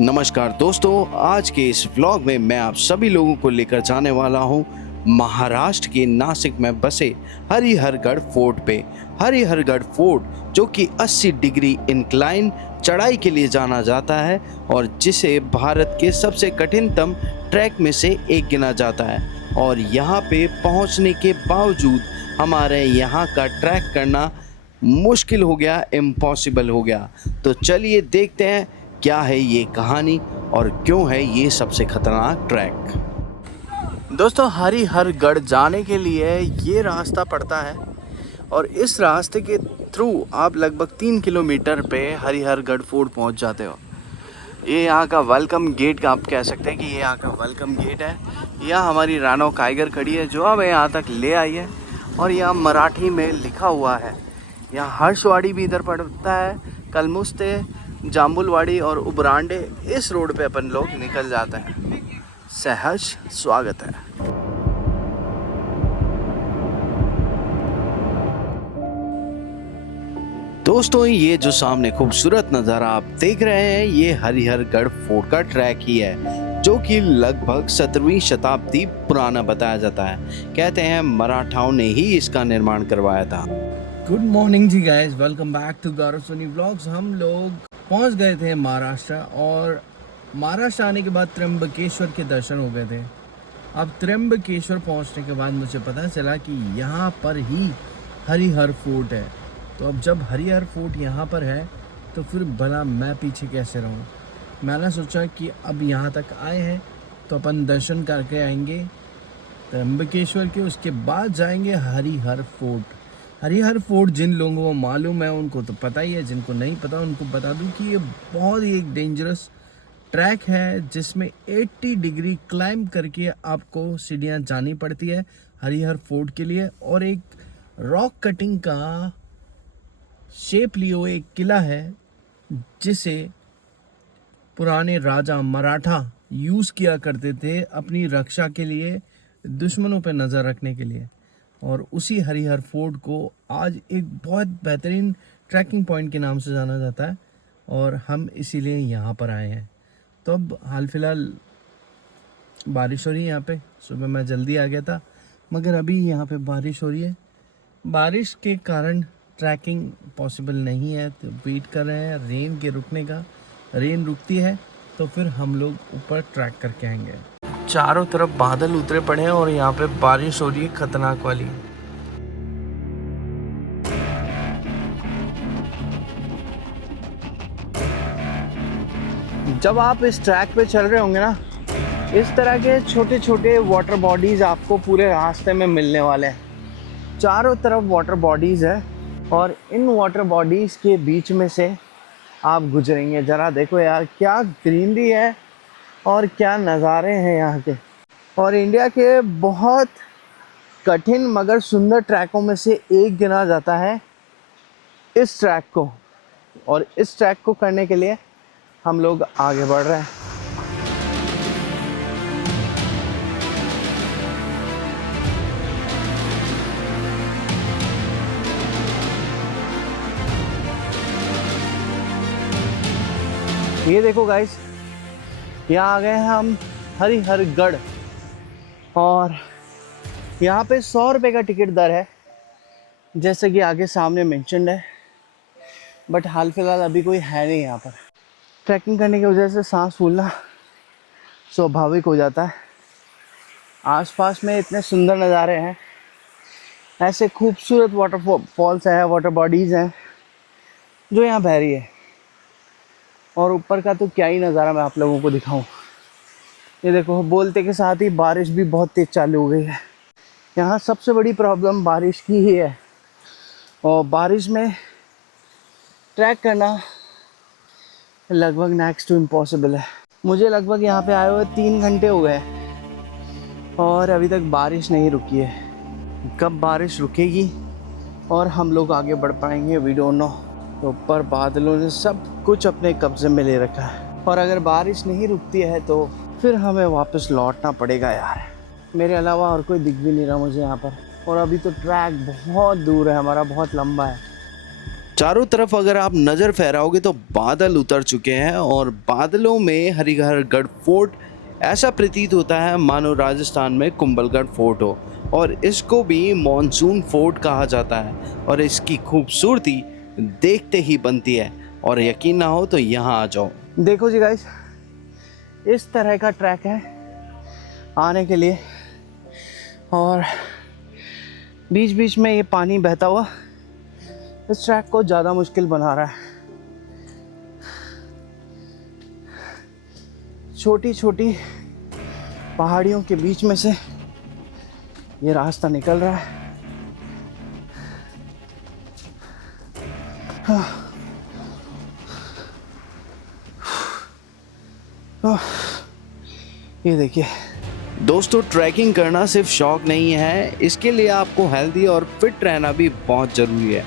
नमस्कार दोस्तों, आज के इस व्लॉग में मैं आप सभी लोगों को लेकर जाने वाला हूं महाराष्ट्र के नासिक में बसे हरिहरगढ़ फोर्ट पे। हरिहरगढ़ फोर्ट जो कि 80 डिग्री इंक्लाइन चढ़ाई के लिए जाना जाता है और जिसे भारत के सबसे कठिनतम ट्रैक में से एक गिना जाता है। और यहाँ पे पहुँचने के बावजूद हमारे यहाँ का ट्रैक करना मुश्किल हो गया, इम्पॉसिबल हो गया। तो चलिए देखते हैं क्या है ये कहानी और क्यों है ये सबसे खतरनाक ट्रैक। दोस्तों, हरिहरगढ़ जाने के लिए ये रास्ता पड़ता है और इस रास्ते के थ्रू आप लगभग 3 किलोमीटर पे हरिहरगढ़ फोर्ट पहुंच जाते हो। ये यहाँ का वेलकम गेट का आप कह सकते हैं कि ये यहाँ का वेलकम गेट है। यहाँ हमारी रानो काइगर खड़ी है जो हमें यहाँ तक ले आई है और यहाँ मराठी में लिखा हुआ है। यहाँ हर्षवाड़ी भी इधर पड़ता है, कलमुस्ते, जाम्बुलवाड़ी और उबरांडे इस रोड पे अपन लोग निकल जाते हैं। सहज स्वागत है। दोस्तों, ये जो सामने खूबसूरत नज़ारा आप देख रहे हैं ये हरिहरगढ़ फोर्ट का ट्रैक ही है जो कि लगभग 17वीं शताब्दी पुराना बताया जाता है। कहते हैं मराठाओं ने ही इसका निर्माण करवाया था। Good morning ji guys, welcome back to Gaurav Soni vlogs. हम लोग पहुंच गए थे महाराष्ट्र और महाराष्ट्र आने के बाद त्र्यंबकेश्वर के दर्शन हो गए थे। अब त्र्यंबकेश्वर पहुंचने के बाद मुझे पता चला कि यहाँ पर ही हरिहर फोर्ट है। तो अब जब हरिहर फोर्ट यहाँ पर है तो फिर भला मैं पीछे कैसे रहूँ। मैंने सोचा कि अब यहाँ तक आए हैं तो अपन दर्शन करके आएंगे त्र्यंबकेश्वर के, उसके बाद जाएंगे हरिहर फोर्ट। हरिहर फोर्ट जिन लोगों को मालूम है उनको तो पता ही है, जिनको नहीं पता उनको बता दूं कि ये बहुत ही एक डेंजरस ट्रैक है जिसमें 80 डिग्री क्लाइंब करके आपको सीढ़ियाँ जानी पड़ती है हरिहर फोर्ट के लिए। और एक रॉक कटिंग का शेप लिए हुए एक किला है जिसे पुराने राजा मराठा यूज़ किया करते थे अपनी रक्षा के लिए, दुश्मनों पर नज़र रखने के लिए। और उसी हरिहर फोर्ट को आज एक बहुत बेहतरीन ट्रैकिंग पॉइंट के नाम से जाना जाता है और हम इसीलिए यहाँ पर आए हैं। तो अब हाल फिलहाल बारिश हो रही है यहाँ पे। सुबह मैं जल्दी आ गया था मगर अभी यहाँ पे बारिश हो रही है। बारिश के कारण ट्रैकिंग पॉसिबल नहीं है तो वेट कर रहे हैं रेन के रुकने का। रेन रुकती है तो फिर हम लोग ऊपर ट्रैक करके आएंगे। चारों तरफ बादल उतरे पड़े हैं और यहाँ पे बारिश हो रही है खतरनाक वाली। जब आप इस ट्रैक पे चल रहे होंगे ना, इस तरह के छोटे छोटे वाटर बॉडीज आपको पूरे रास्ते में मिलने वाले हैं। चारों तरफ वाटर बॉडीज है और इन वाटर बॉडीज के बीच में से आप गुजरेंगे। ज़रा देखो यार, क्या ग्रीनरी है और क्या नज़ारे हैं यहाँ के। और इंडिया के बहुत कठिन मगर सुंदर ट्रैकों में से एक गिना जाता है इस ट्रैक को। और इस ट्रैक को करने के लिए हम लोग आगे बढ़ रहे हैं। ये देखो गाइस, यहाँ आ गए हैं हम हरिहरगढ़ और यहाँ पे 100 रुपये का टिकट दर है जैसे कि आगे सामने मेंशन्ड है। बट हाल फिलहाल अभी कोई है नहीं यहाँ पर। ट्रैकिंग करने की वजह से सांस फूलना स्वाभाविक हो जाता है। आसपास में इतने सुंदर नज़ारे हैं, ऐसे खूबसूरत वाटरफॉल्स हैं, वाटर बॉडीज़ हैं जो यहाँ बह रही है। और ऊपर का तो क्या ही नज़ारा मैं आप लोगों को दिखाऊं। ये देखो, बोलते के साथ ही बारिश भी बहुत तेज़ चालू हो गई है। यहाँ सबसे बड़ी प्रॉब्लम बारिश की ही है और बारिश में ट्रैक करना लगभग नेक्स्ट टू इम्पॉसिबल है। मुझे लगभग यहाँ पे आए हुए 3 घंटे हो गए और अभी तक बारिश नहीं रुकी है। कब बारिश रुकेगी और हम लोग आगे बढ़ पाएंगे वी डोंट नो। तो ऊपर बादलों ने सब कुछ अपने कब्जे में ले रखा है और अगर बारिश नहीं रुकती है तो फिर हमें वापस लौटना पड़ेगा यार। मेरे अलावा और कोई दिख भी नहीं रहा मुझे यहाँ पर। और अभी तो ट्रैक बहुत दूर है हमारा, बहुत लंबा है। चारों तरफ अगर आप नज़र फहराओगे तो बादल उतर चुके हैं और बादलों में हरिहरगढ़ फोर्ट ऐसा प्रतीत होता है मानो राजस्थान में कुंभलगढ़ फोर्ट हो, और इसको भी मॉनसून फोर्ट कहा जाता है। और इसकी खूबसूरती देखते ही बनती है, और यकीन ना हो तो यहाँ आ जाओ। देखो जी गाइस, इस तरह का ट्रैक है आने के लिए, और बीच बीच में ये पानी बहता हुआ इस ट्रैक को ज़्यादा मुश्किल बना रहा है। छोटी छोटी पहाड़ियों के बीच में से ये रास्ता निकल रहा है। ये देखिए दोस्तों, ट्रैकिंग करना सिर्फ शौक नहीं है, इसके लिए आपको हेल्दी और फिट रहना भी बहुत ज़रूरी है।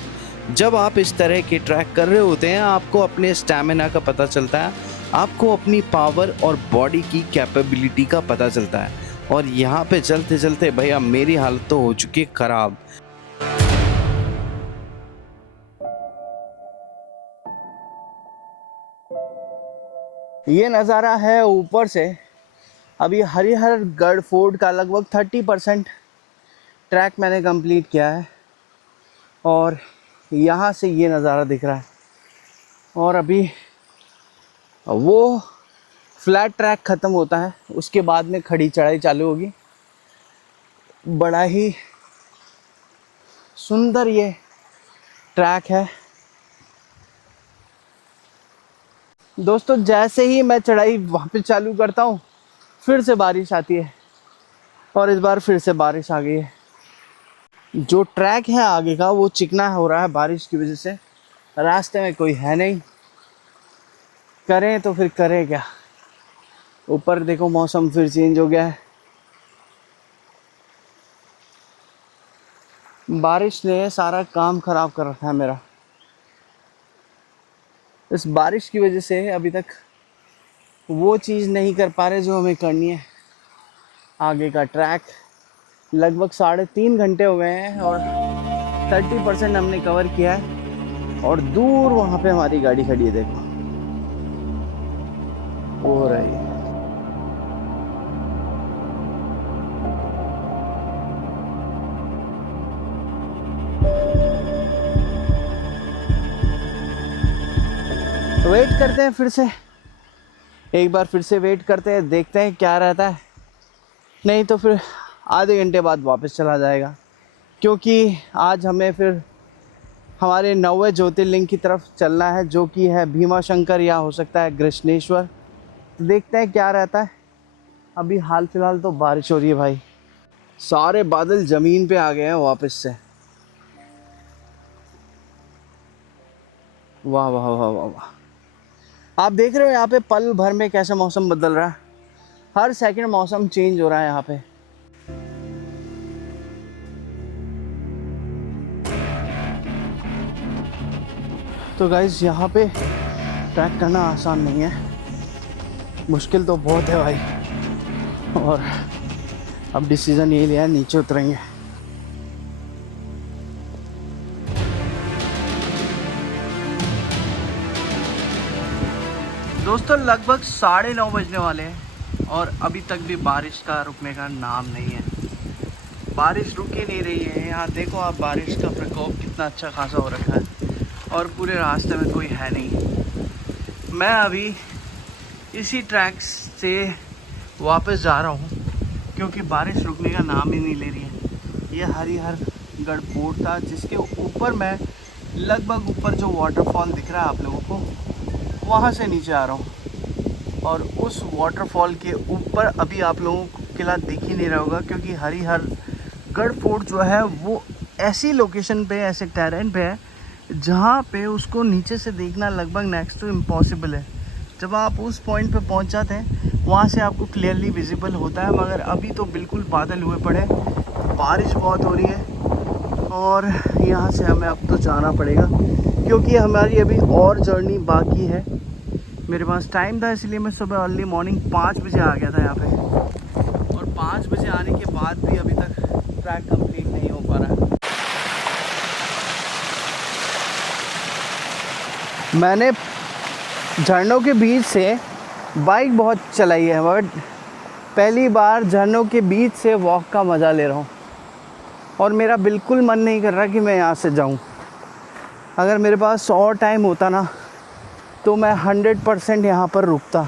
जब आप इस तरह के ट्रैक कर रहे होते हैं, आपको अपने स्टैमिना का पता चलता है, आपको अपनी पावर और बॉडी की कैपेबिलिटी का पता चलता है। और यहाँ पे चलते चलते भैया मेरी हालत तो हो चुकी है ख़राब। ये नज़ारा है ऊपर से। अभी हरिहरगढ़ फोर्ट का लगभग 30% ट्रैक मैंने कंप्लीट किया है, और यहाँ से ये नज़ारा दिख रहा है। और अभी वो फ्लैट ट्रैक ख़त्म होता है, उसके बाद में खड़ी चढ़ाई चालू होगी। बड़ा ही सुंदर ये ट्रैक है दोस्तों। जैसे ही मैं चढ़ाई वापस चालू करता हूँ, फिर से बारिश आती है, और इस बार फिर से बारिश आ गई है। जो ट्रैक है आगे का वो चिकना हो रहा है बारिश की वजह से। रास्ते में कोई है नहीं, करें तो फिर करें क्या। ऊपर देखो मौसम फिर चेंज हो गया है। बारिश ने सारा काम खराब कर रखा है मेरा। इस बारिश की वजह से अभी तक वो चीज़ नहीं कर पा रहे जो हमें करनी है। आगे का ट्रैक लगभग 3.5 घंटे हो गए हैं, और 30% हमने कवर किया है। और दूर वहाँ पे हमारी गाड़ी खड़ी है, देखो हो रही है। वेट करते हैं, फिर से एक बार फिर से वेट करते हैं, देखते हैं क्या रहता है। नहीं तो फिर आधे घंटे बाद वापस चला जाएगा, क्योंकि आज हमें फिर हमारे 9वें ज्योतिर्लिंग की तरफ चलना है, जो कि है भीमा शंकर या हो सकता है गृष्णेश्वर। देखते हैं क्या रहता है। अभी हाल फिलहाल तो बारिश हो रही है भाई, सारे बादल ज़मीन पे आ गए हैं वापस से। वाह वाह वाह वाह वाह। आप देख रहे हो यहाँ पे पल भर में कैसा मौसम बदल रहा है। हर सेकंड मौसम चेंज हो रहा है यहाँ पे। तो गाइस, यहाँ पे ट्रैक करना आसान नहीं है, मुश्किल तो बहुत है भाई। और अब डिसीज़न ये लिया है, नीचे उतरेंगे। दोस्तों लगभग 9:30 बजने वाले हैं, और अभी तक भी बारिश का रुकने का नाम नहीं है। बारिश रुक ही नहीं रही है। यहाँ देखो आप, बारिश का प्रकोप कितना अच्छा खासा हो रखा है, और पूरे रास्ते में कोई है नहीं। मैं अभी इसी ट्रैक से वापस जा रहा हूँ, क्योंकि बारिश रुकने का नाम ही नहीं ले रही है। ये हरिहरगढ़ फोर्ट था, जिसके ऊपर मैं लगभग ऊपर जो वाटरफॉल दिख रहा है आप लोगों को, वहाँ से नीचे आ रहा हूँ। और उस वाटरफॉल के ऊपर अभी आप लोगों को किला दिख ही नहीं रहा होगा, क्योंकि हरिहरगढ़ फोर्ट जो है वो ऐसी लोकेशन पे, ऐसे टेरेन पे है जहाँ पे उसको नीचे से देखना लगभग नेक्स्ट टू इम्पॉसिबल है। जब आप उस पॉइंट पे पहुँच जाते हैं, वहाँ से आपको क्लियरली विजिबल होता है। मगर अभी तो बिल्कुल बादल हुए पड़े, बारिश बहुत हो रही है, और यहाँ से हमें अब तो जाना पड़ेगा, क्योंकि हमारी अभी और जर्नी बाकी है। मेरे पास टाइम था, इसलिए मैं सुबह अर्ली मॉर्निंग 5 बजे आ गया था यहाँ पे, और 5 बजे आने के बाद भी अभी तक ट्रैक कंप्लीट नहीं हो पा रहा है। मैंने झरनों के बीच से बाइक बहुत चलाई है, बट पहली बार झरनों के बीच से वॉक का मज़ा ले रहा हूँ और मेरा बिल्कुल मन नहीं कर रहा कि मैं यहाँ से जाऊँ। अगर मेरे पास और टाइम होता ना तो मैं 100% यहाँ पर रुकता,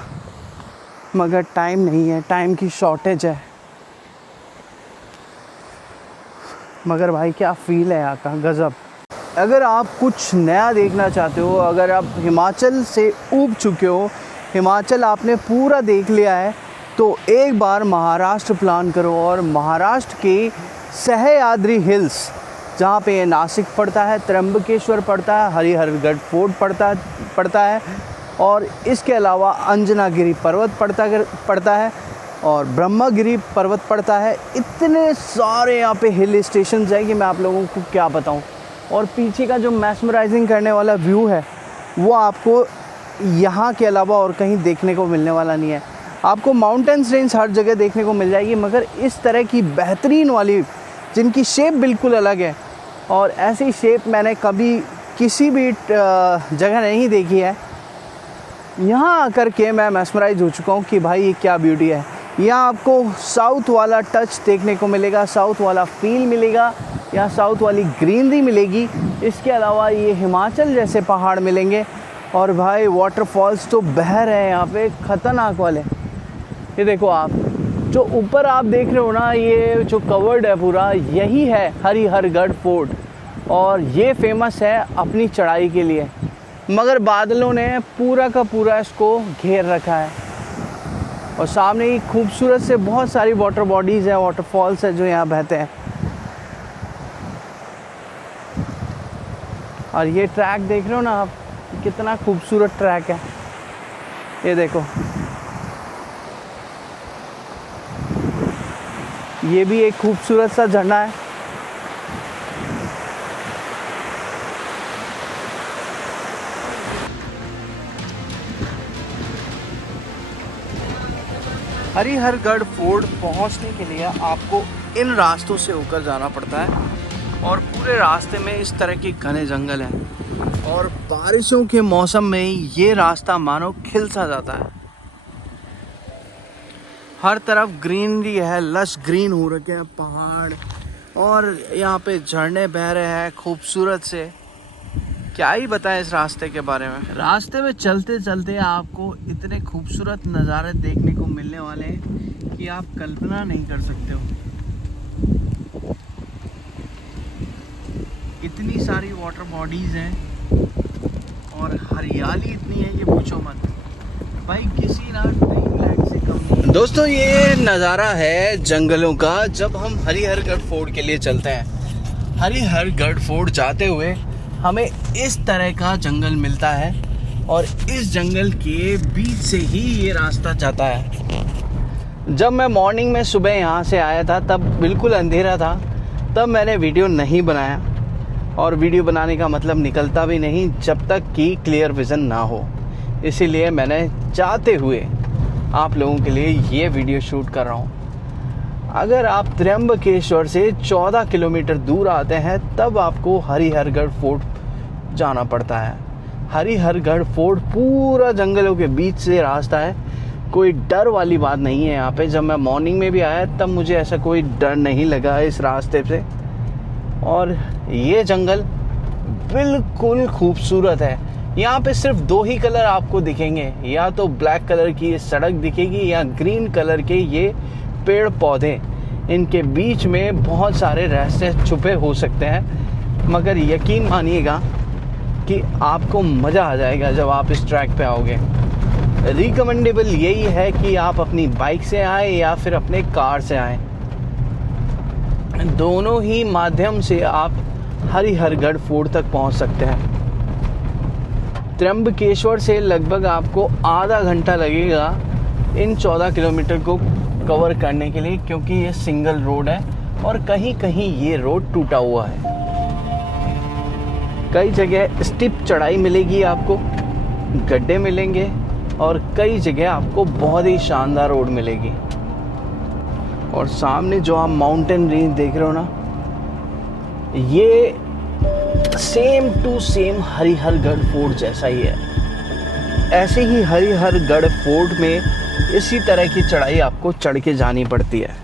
मगर टाइम नहीं है, टाइम की शॉर्टेज है। मगर भाई क्या फ़ील है यहाँ का, गज़ब। अगर आप कुछ नया देखना चाहते हो, अगर आप हिमाचल से ऊब चुके हो, हिमाचल आपने पूरा देख लिया है, तो एक बार महाराष्ट्र प्लान करो। और महाराष्ट्र के सह्याद्री हिल्स, जहाँ पे ये नासिक पड़ता है, त्र्यंबकेश्वर पड़ता है, हरिहरगढ़ फोर्ट पड़ता है और इसके अलावा अंजनागिरी पर्वत पड़ता है और ब्रह्मगिरी पर्वत पड़ता है। इतने सारे यहाँ पे हिल स्टेशंस हैं कि मैं आप लोगों को क्या बताऊँ। और पीछे का जो मैस्मराइजिंग करने वाला व्यू है वो आपको यहाँ के अलावा और कहीं देखने को मिलने वाला नहीं है। आपको माउंटेन्स रेंज हर जगह देखने को मिल जाएगी, मगर इस तरह की बेहतरीन वाली जिनकी शेप बिल्कुल अलग है, और ऐसी शेप मैंने कभी किसी भी जगह नहीं देखी है। यहाँ आकर के मैं मैस्मराइज हो चुका हूँ कि भाई ये क्या ब्यूटी है। यहाँ आपको साउथ वाला टच देखने को मिलेगा, साउथ वाला फील मिलेगा, यहाँ साउथ वाली ग्रीनरी मिलेगी। इसके अलावा ये हिमाचल जैसे पहाड़ मिलेंगे और भाई वाटरफॉल्स तो बह रहे हैं यहाँ पे, ख़तरनाक वाले। ये देखो आप, जो ऊपर आप देख रहे हो ना, ये जो कवर्ड है पूरा, यही है हरिहरगढ़ फोर्ट और ये फेमस है अपनी चढ़ाई के लिए। मगर बादलों ने पूरा का पूरा इसको घेर रखा है और सामने ही खूबसूरत से बहुत सारी वाटर बॉडीज़ है, वाटरफॉल्स है जो यहाँ बहते हैं। और ये ट्रैक देख रहे हो ना आप, कितना खूबसूरत ट्रैक है। ये देखो, ये भी एक खूबसूरत सा झरना है। हरिहरगढ़ फोर्ट पहुंचने के लिए आपको इन रास्तों से होकर जाना पड़ता है और पूरे रास्ते में इस तरह के घने जंगल हैं और बारिशों के मौसम में ये रास्ता मानो खिल सा जाता है। हर तरफ ग्रीनरी है, लश ग्रीन हो रखे हैं पहाड़ और यहाँ पे झरने बह रहे हैं खूबसूरत से। क्या ही बताएं इस रास्ते के बारे में। रास्ते में चलते चलते आपको इतने खूबसूरत नज़ारे देखने को मिलने वाले हैं कि आप कल्पना नहीं कर सकते हो। इतनी सारी वाटर बॉडीज़ हैं और हरियाली इतनी है ये पूछो मत भाई, किसी ना ड्रीमलैंड से कम। दोस्तों, ये नज़ारा है जंगलों का जब हम हरिहरगढ़ फोर्ट के लिए चलते हैं। हरिहरगढ़ फोर्ट जाते हुए हमें इस तरह का जंगल मिलता है और इस जंगल के बीच से ही ये रास्ता जाता है। जब मैं मॉर्निंग में सुबह यहाँ से आया था तब बिल्कुल अंधेरा था, तब मैंने वीडियो नहीं बनाया और वीडियो बनाने का मतलब निकलता भी नहीं जब तक कि क्लियर विज़न ना हो। इसीलिए मैंने चाहते हुए आप लोगों के लिए ये वीडियो शूट कर रहा हूँ। अगर आप त्र्यंबकेश्वर से 14 किलोमीटर दूर आते हैं तब आपको हरिहरगढ़ फोर्ट जाना पड़ता है। हरिहरगढ़ फोर्ट पूरा जंगलों के बीच से रास्ता है, कोई डर वाली बात नहीं है यहाँ पे। जब मैं मॉर्निंग में भी आया तब मुझे ऐसा कोई डर नहीं लगा इस रास्ते से। और ये जंगल बिल्कुल खूबसूरत है। यहाँ पे सिर्फ दो ही कलर आपको दिखेंगे, या तो ब्लैक कलर की ये सड़क दिखेगी या ग्रीन कलर के ये पेड़ पौधे। इनके बीच में बहुत सारे रहस्य छुपे हो सकते हैं, मगर यकीन मानिएगा कि आपको मज़ा आ जाएगा जब आप इस ट्रैक पे आओगे। रिकमेंडेबल यही है कि आप अपनी बाइक से आए या फिर अपने कार से आए, दोनों ही माध्यम से आप हरिहरगढ़ फोर्ट तक पहुंच सकते हैं। त्र्यंबकेश्वर से लगभग आपको आधा घंटा लगेगा इन 14 किलोमीटर को कवर करने के लिए, क्योंकि ये सिंगल रोड है और कहीं कहीं ये रोड टूटा हुआ है। कई जगह स्टीप चढ़ाई मिलेगी आपको, गड्ढे मिलेंगे और कई जगह आपको बहुत ही शानदार रोड मिलेगी। और सामने जो आप माउंटेन रेंज देख रहे हो ना, ये सेम टू सेम हरिहरगढ़ फोर्ट जैसा ही है। ऐसे ही हरिहरगढ़ फोर्ट में इसी तरह की चढ़ाई आपको चढ़ के जानी पड़ती है।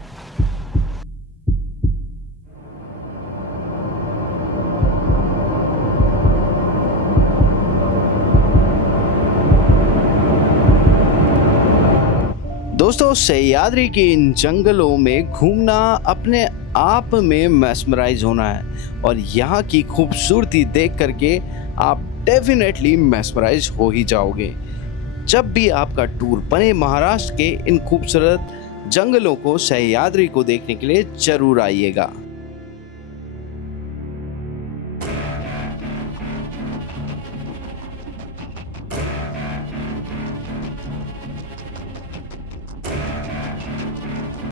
दोस्तों, सह्याद्री के इन जंगलों में घूमना अपने आप में मैस्मराइज होना है और यहाँ की खूबसूरती देख करके आप डेफिनेटली मैस्मराइज हो ही जाओगे। जब भी आपका टूर बने, महाराष्ट्र के इन खूबसूरत जंगलों को, सह्याद्री को देखने के लिए जरूर आइएगा।